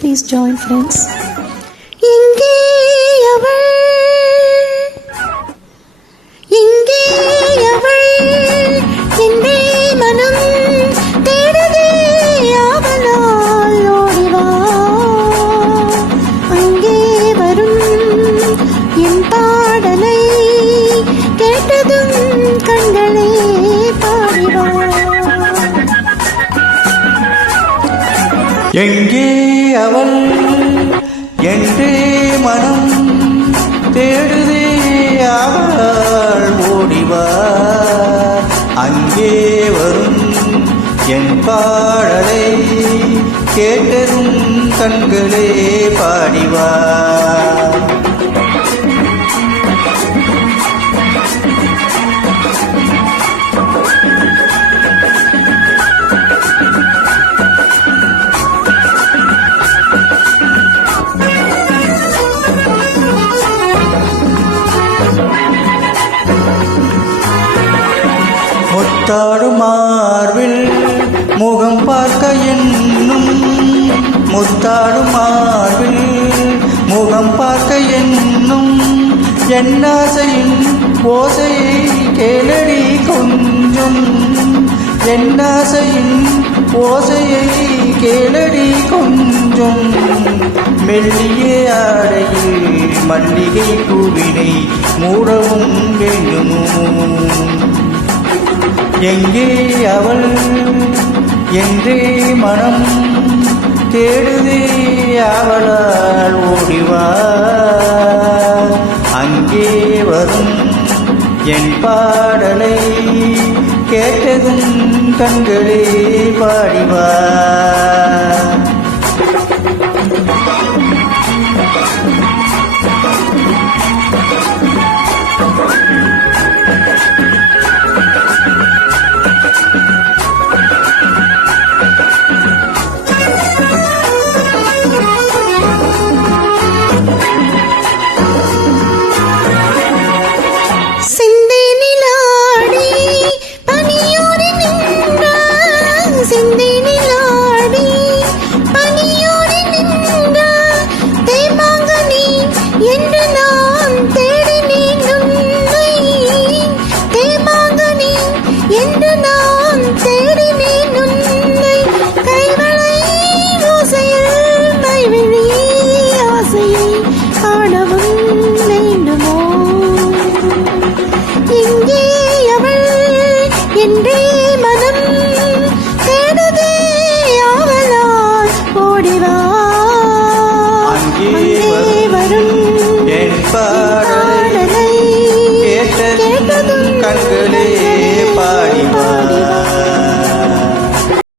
Please join, friends. எங்கே அவள் என்றே மனம் தேடுதே அவள் ஓடிவா அங்கே வரும் என் பாடலை கேட்டதும் கண்களே பாடிவா முத்தாடும் மார்பில் முகம் பார்க்க என்னும் முத்தாடும் மார்பில் முகம் பார்க்க என்னும் என்னாசையின் ஓசையை கேளடி கொஞ்சம் என்னாசையின் ஓசையை கேளடி கொஞ்சம் மெல்லிய ஆடையில் மல்லிகை பூவினை மூடவும் வேண்டுமோ எங்கே அவள் என்றே மனம் தேடுதே அவளால் ஓடிவா அங்கே வரும் என் பாடலை கேட்டதும் கண்களே பாடிவா